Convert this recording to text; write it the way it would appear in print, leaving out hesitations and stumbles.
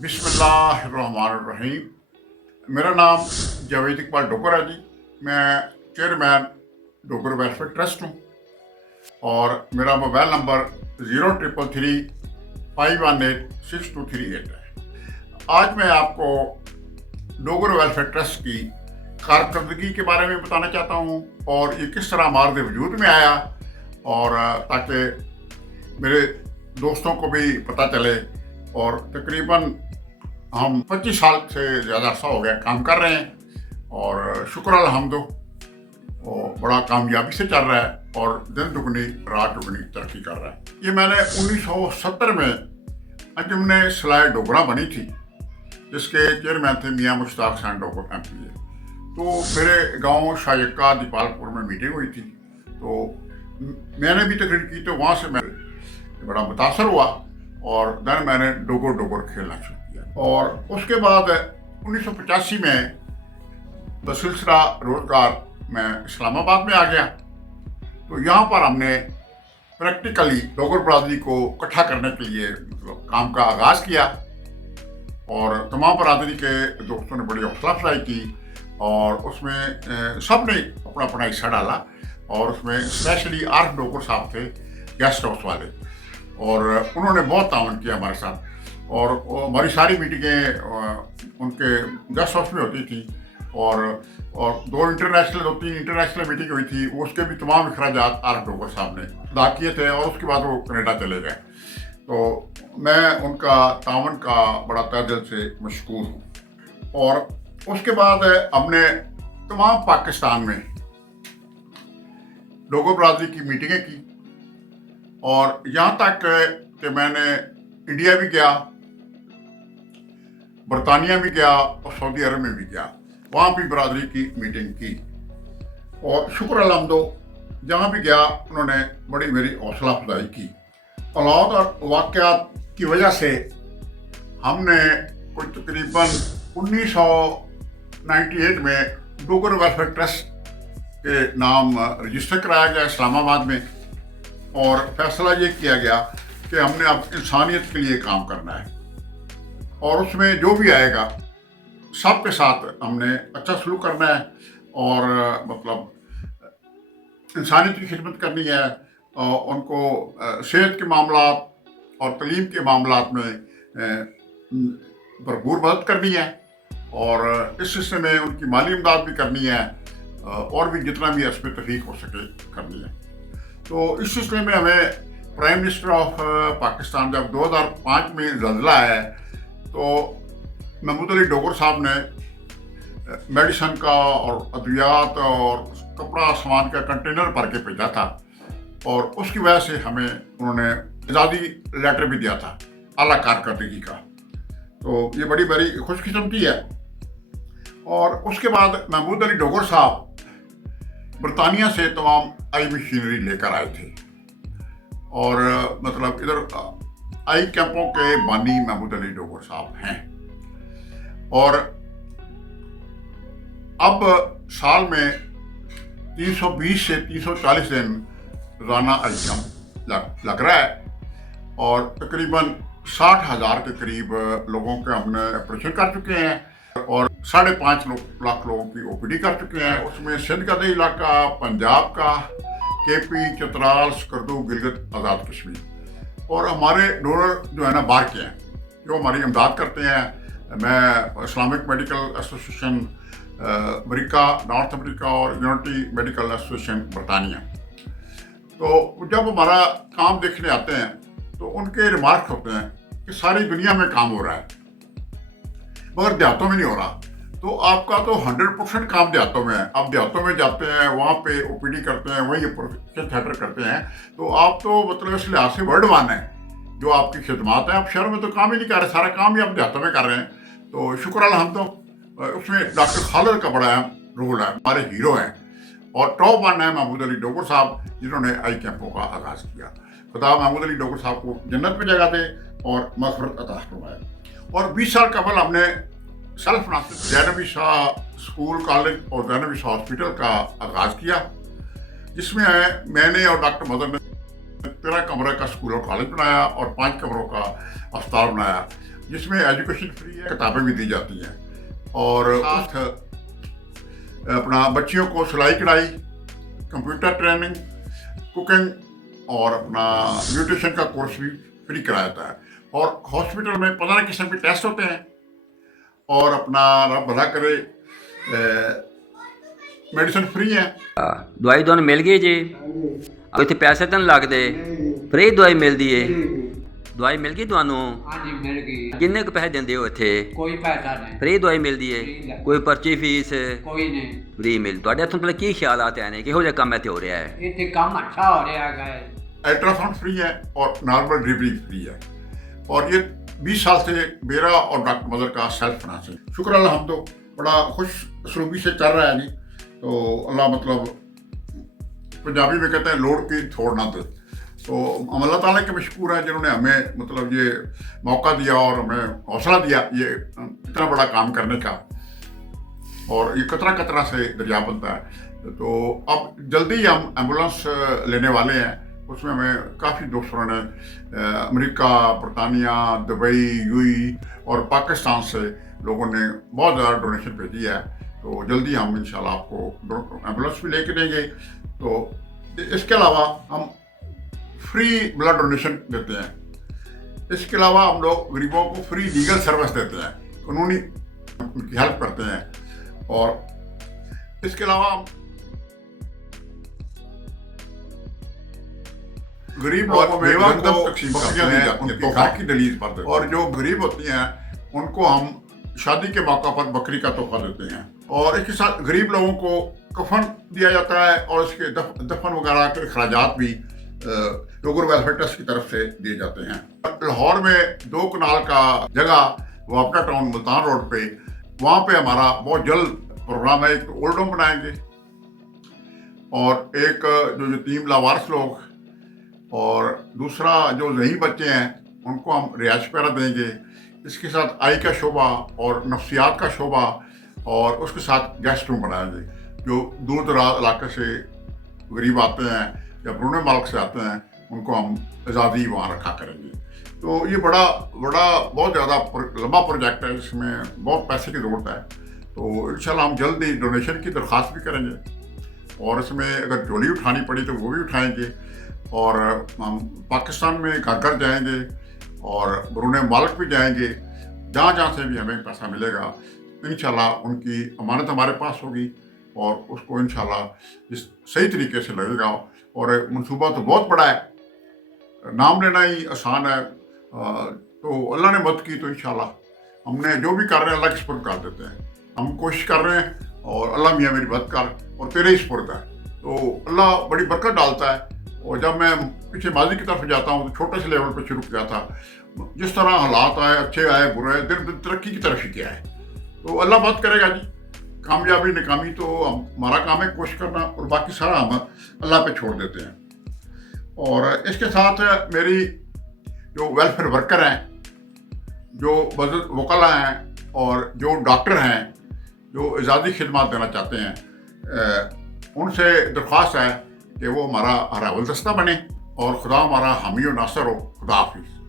बिस्मिल्लाहिर्रहमानिर्रहीम। मेरा नाम जावेद इकबाल डोगर है जी। मैं चेयरमैन डोगर वेलफेयर ट्रस्ट हूँ और मेरा मोबाइल नंबर 0333 518 6238 है। आज मैं आपको डोगर वेलफेयर ट्रस्ट की कारकर्दगी के बारे में बताना चाहता हूँ और ये किस तरह हमारे वजूद में आया, और ताकि मेरे दोस्तों को भी पता चले। और तकरीबन हम 25 साल से ज़्यादा अर्सा हो गया काम कर रहे हैं और शुक्र अल्हम्दु वो बड़ा कामयाबी से चल रहा है और दिन दुगनी रात दुगनी तरक्की कर रहा है। ये मैंने 1970 में अंजुमन सलाह डोगरा बनी थी, जिसके चेयरमैन थे मियाँ मुश्ताक हुसैन डोगर MP। तो मेरे गांव शायका दीपालपुर में मीटिंग हुई थी, तो मैंने भी तकरीर की, तो वहाँ से मैं बड़ा मुतासर हुआ और then मैंने डोगर खेलना शुरू किया। और उसके बाद 1985 में बसिलसिला रोजगार में इस्लामाबाद में आ गया। तो यहाँ पर हमने प्रैक्टिकली डोगर बरादरी को इकट्ठा करने के लिए काम का आगाज़ किया और तमाम बरादरी के दोस्तों ने बड़ी हौसला अफजाई की और उसमें सब ने अपना अपना हिस्सा डाला। और उसमें स्पेशली आर डोगर साहब थे गेस्ट हाउस वाले, और उन्होंने बहुत तावन किया हमारे साथ। और हमारी सारी मीटिंगें उनके गेस्ट हाउस में होती थी और 2-3 इंटरनेशनल मीटिंग हुई थी, उसके भी तमाम अखराजात आर डोगर साहब ने अदा किए थे। और उसके बाद वो कनाडा चले गए। तो मैं उनका तावन का बड़ा तहे दिल से मशकूर हूँ। और उसके बाद हमने तमाम पाकिस्तान में डोगर बरादरी की मीटिंगें की और यहाँ तक कि मैंने इंडिया भी गया, बरतानिया भी गया और सऊदी अरब में भी गया, वहाँ भी बरादरी की मीटिंग की। और शुक्र अल्हम्दु जहाँ भी गया उन्होंने बड़ी मेरी हौसला अफजाई की। औलाद और वाक़यात की वजह से हमने कुछ तकरीबन 1998 में डोगर वेलफेयर ट्रस्ट के नाम रजिस्टर कराया गया इस्लामाबाद में, और फैसला ये किया गया कि हमने अब इंसानियत के लिए काम करना है और उसमें जो भी आएगा सब के साथ हमने अच्छा सलूक करना है और मतलब इंसानियत की खिदमत करनी है। और उनको सेहत के मामलात और तलीम के मामलात में भरपूर मदद करनी है और इस सिलसिले में उनकी माली इमदाद भी करनी है और भी जितना भी इसमें तफीक हो सके करनी है। तो इस सिलसिले में हमें प्राइम मिनिस्टर ऑफ पाकिस्तान जब 2005 में ज़ल्ज़ला आया तो महमूद अली डोगर साहब ने मेडिसन का और अद्वियात और कपड़ा सामान का कंटेनर भर के भेजा था और उसकी वजह से हमें उन्होंने आज़ादी लेटर भी दिया था आला कारकर्दगी का। तो ये बड़ी बड़ी खुशकिस्मती है। और उसके बाद महमूद अली डोगर साहब बरतानिया से तमाम आई मशीनरी लेकर आए थे और मतलब इधर आई कैंपों के बानी महमूद अली डोगर साहब हैं। और अब साल में 320 से 340 दिन रोजाना आई कैंप लग रहा है और तकरीबन 60,000 के करीब लोगों के हमने ऑपरेशन कर चुके हैं और 5.5 लाख लोगों की OPD कर चुके हैं। उसमें सिंध का दही इलाका, पंजाब का, KP, चतराल, स्कर्दू, गिलगित, आज़ाद कश्मीर। और हमारे डोनर जो है ना बाहर के हैं जो हमारी इमदाद करते हैं। मैं Islamic medical association America, north America और यूनाइटेड मेडिकल एसोसिएशन बरतानिया, तो जब हमारा काम देखने आते हैं तो उनके रिमार्क होते हैं कि सारी दुनिया में काम हो रहा है मगर देहातों में नहीं हो रहा। तो आपका तो 100% काम देहातों में है। आप देहातों में जाते हैं, वहाँ पे OPD करते हैं, वहीं ऑपरेशन थिएटर करते हैं, तो आप तो मतलब इस लिहाज से वर्ल्ड वन है जो आपकी खिदमत है। आप शहरों में तो काम ही नहीं कर रहे, सारा काम ही आप देहातों में कर रहे हैं। तो शुक्र अल्हम्दुलिल्लाह तो उसमें डॉक्टर खालिद का बड़ा अहम रोल है, हमारे हीरो हैं। और टॉप वन है महमूद अली डोगर साहब जिन्होंने आई कैंपों का आगाज़ किया। खुदा महमूद अली डोगर साहब को जन्नत में जगह दे और मग़फ़िरत अता फरमाए। और 20 साल कबल हमने सेल्फ नासिर ज़ैनबी शाह स्कूल कॉलेज और ज़ैनबी शाह हॉस्पिटल का आगाज़ किया, जिसमें मैंने और डॉक्टर मदन ने 13 कमरे का स्कूल और कॉलेज बनाया और 5 कमरों का अस्पताल बनाया। جس میں ایجوکیشن فری ہے, کتابیں بھی دی جاتی ہیں, اور ساتھ اپنا بچیوں کو سلائی کڑھائی, کمپیوٹر ٹریننگ, کوکنگ اور اپنا نیوٹریشن کا کورس بھی فری کرایا جاتا ہے. اور ہاسپٹل میں 15 قسم کے ٹیسٹ ہوتے ہیں, اور اپنا رب بھلا کرے میڈیسن فری ہے. دوائی ਤੁਹਾਨੂੰ ਮਿਲ ਗਈ ਜੀ? ਇੱਥੇ ਪੈਸੇ ਤਾਂ ਨਹੀਂ ਲੱਗਦੇ, ਫ੍ਰੀ ਦਵਾਈ ਮਿਲਦੀ ਏ? ਦਵਾਈ ਮਿਲ ਗਈ ਤੁਹਾਨੂੰ? ਹਾਂਜੀ ਮਿਲ ਗਈ। ਕਿੰਨੇ ਕੁ ਪੈਸੇ ਦਿੰਦੇ ਹੋ ਇੱਥੇ? ਕੋਈ ਪੈਸਾ ਨਹੀਂ, ਫ੍ਰੀ ਦਵਾਈ ਮਿਲਦੀ Free ਏ? ਦਾ। ਕੋਈ ਪਰਚੀ ਫੀਸ? ਕੋਈ ਨਹੀਂ। ਫ੍ਰੀ ਮਿਲ. ਤੁਹਾਡੇ ਇੱਥੋਂ ਪਹਿਲਾਂ ਕੀ ਖਿਆਲਾਤ ਆਏ ਨੇ, ਕਿਹੋ ਜਿਹਾ ਕੰਮ ਇੱਥੇ ਹੋ ਰਿਹਾ ਹੈ? ਇੱਥੇ ਕੰਮ ਅੱਛਾ ਹੋ ਰਿਹਾ ਹੈਗਾ ਹੈ। अल्ट्रासाउंड फ्री है और नॉर्मल डिलीवरी फ्री है, और ये 20 साल से मेरा और डॉक्टर मदर का सेल्फ फाइनेंसिंग, शुक्र अल्लाह हम तो बड़ा खुश सलूकी से चल रहा है जी. तो अल्लाह मतलब पंजाबी में कहते हैं लोड की थोड़ ना दे. तो हम अल्लाह ताला के मशकूर हैं जिन्होंने हमें मतलब ये मौका दिया और हमें हौसला दिया ये इतना बड़ा काम करने का, और ये कतरा कतरा से दरिया बनता है. तो अब जल्दी ही हम एम्बुलेंस लेने वाले हैं. उसमें हमें काफ़ी दोस्तों ने अमेरिका, बरतानिया, दुबई, यूएई और पाकिस्तान से लोगों ने बहुत ज़्यादा डोनेशन भेजी है. तो जल्दी हम इंशाल्लाह आपको एम्बुलेंस भी लेके देंगे. तो इसके अलावा हम फ्री ब्लड डोनेशन देते हैं. इसके अलावा हम लोग गरीबों को फ्री लीगल सर्विस देते हैं, कानूनी उनकी हेल्प करते हैं. और इसके अलावा गरीब लोगों में गंदम तकसीम करते हैं, उनको घर की दलील पर देते हैं. और जो गरीब होती हैं उनको हम शादी के मौका पर बकरी का तोहफा देते हैं. और इसके साथ गरीब लोगों को कफन दिया जाता है, और इसके दफन वगैरह के अखराजात भी लोगों वेलफेयर ट्रस्ट की तरफ से दिए जाते हैं. लाहौर में 2 कनाल का जगह वापडा टाउन मुल्तान रोड पे, वहाँ पे हमारा बहुत जल्द प्रोग्राम है. एक तो ओल्ड होम बनाएंगे, और एक जो यतीम लावारिस लोग, और दूसरा जो ज़हीन बच्चे हैं उनको हम रिहाइश वगैरह देंगे. इसके साथ आई का शोबा और नफ्सियात का शोबा, और उसके साथ गेस्ट रूम बनाएंगे. जो दूर दराज इलाके से गरीब आते हैं या ब्रूने मुल्क से आते हैं उनको हम आज़ादी वहाँ रखा करेंगे. तो ये बड़ा बहुत ज़्यादा लंबा प्रोजेक्ट है, जिसमें बहुत पैसे की ज़रूरत है. तो इंशाल्लाह हम जल्द ही डोनेशन की दरख्वास्त भी करेंगे, और इसमें अगर झोली उठानी पड़ी तो वो भी उठाएंगे. और हम पाकिस्तान में घर घर जाएंगे और ब्रूने मुल्क भी जाएंगे. जहाँ जहाँ से भी हमें पैसा मिलेगा इंशाल्लाह उनकी अमानत हमारे पास होगी, और उसको इंशाल्लाह इस सही तरीके से लगेगा. और मंसूबा तो बहुत बड़ा है, नाम लेना ही आसान है. तो अल्लाह ने मदद की तो इंशाल्लाह हमने जो भी कर रहे हैं अल्लाह के सुपुर्द कर देते हैं. हम कोशिश कर रहे हैं, और अल्लाह मियाँ मेरी मदद कर, और तेरे ही सुपुर्द है. तो अल्लाह बड़ी बरकत डालता है. और जब मैं पीछे माजी की तरफ जाता हूँ तो छोटे से लेवल पर शुरू किया था. जिस तरह हालात आए, अच्छे आए, बुरे आए, दिन दिन तरक्की की तरफ ही किया है. तो अल्लाह मदद करेगा जी. कामयाबी नाकामी तो हमारा काम है कोशिश करना, और बाकी सारा हम अल्लाह पे छोड़ देते हैं. और इसके साथ मेरी जो वेलफेयर वर्कर हैं, जो वकला हैं, और जो डॉक्टर हैं जो इजाज़ती खिदमत देना चाहते हैं, उनसे दरख्वास्त है कि वो हमारा रावल दस्ता बने, और खुदा हमारा हामी और नासर हो. खुदा हाफिज़.